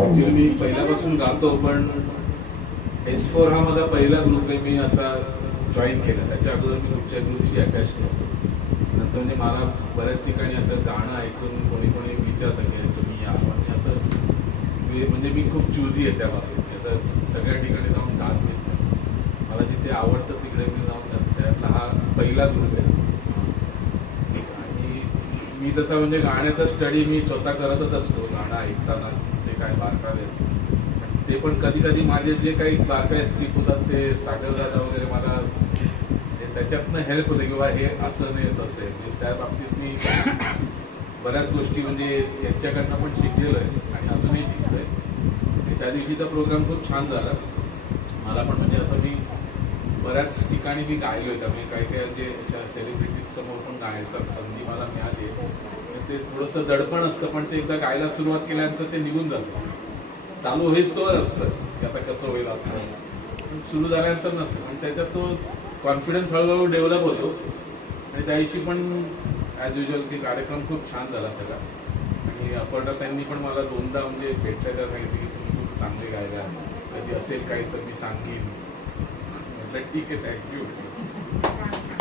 Actually मी पहिल्यापासून गातो, पण S4 हा माझा पहिला ग्रुप आहे मी असा जॉईन केला. त्याच्या अगोदर मी कुठच्या ग्रुपशी अटॅच नव्हतो. नंतर म्हणजे मला बऱ्याच ठिकाणी असं गाणं ऐकून कोणी कोणी विचारतं की तुम्ही या, पण मी असं म्हणजे मी खूप चूजी आहे त्या बाबतीत. असं सगळ्या ठिकाणी जाऊन गात घेत नाही. मला जिथे आवडतं तिकडे मी जाऊन गातो. त्यातला हा पहिला ग्रुप आहे. आणि मी तसा म्हणजे गाण्याचा स्टडी मी स्वतः करतच असतो. गाणं ऐकताना ते काय बारकावे, ते पण कधी कधी माझे जे काही बारकावे स्किप होतात ते सागर दादा वगैरे मला त्याच्यातनं हेल्प होते किंवा हे असं नाही तसं आहे. म्हणजे त्या बाबतीत मी बऱ्याच गोष्टी म्हणजे यांच्याकडनं पण शिकलेलो आहे आणि अजूनही शिकतोय. त्या दिवशीचा प्रोग्राम खूप छान झाला. मला पण म्हणजे असं मी बऱ्याच ठिकाणी मी गायलोय. त्यामुळे काही काही म्हणजे अशा सेलिब्रिटी समोर पण गायचा संधी मला मिळाली आहे. ते थोडंसं दडपण असतं, पण ते एकदा गायला सुरुवात केल्यानंतर ते निघून जातं. चालू होईच तोवर असतं की आता कसं होईल, आता सुरू झाल्यानंतर नसतं. आणि त्याच्यात तो कॉन्फिडन्स हळूहळू डेव्हलप होतो. आणि त्या दिवशी पण ॲज युजल की कार्यक्रम खूप छान झाला सगळा. आणि अपर्णा त्यांनी पण मला दोनदा म्हणजे भेटल्या, त्या सांगितलं की तुम्ही खूप चांगले गायला, कधी असेल काही तर मी सांगेन. म्हटलं ठीक आहे, थँक्यू.